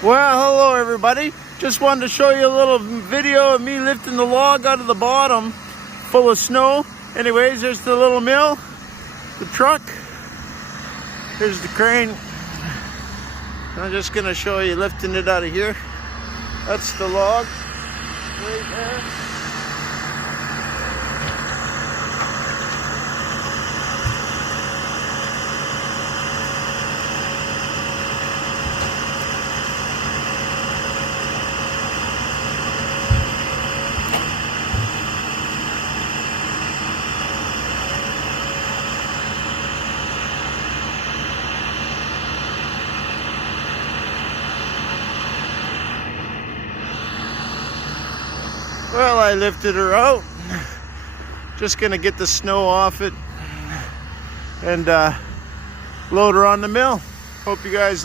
Well, hello everybody. Just wanted to show you a little video of me lifting the log out of the bottom full of snow. Anyways, there's the little mill, the truck. Here's the crane. I'm just gonna show you lifting it out of here. That's the log right there. Well, I lifted her out. Just gonna get the snow off it and load her on the mill. Hope you guys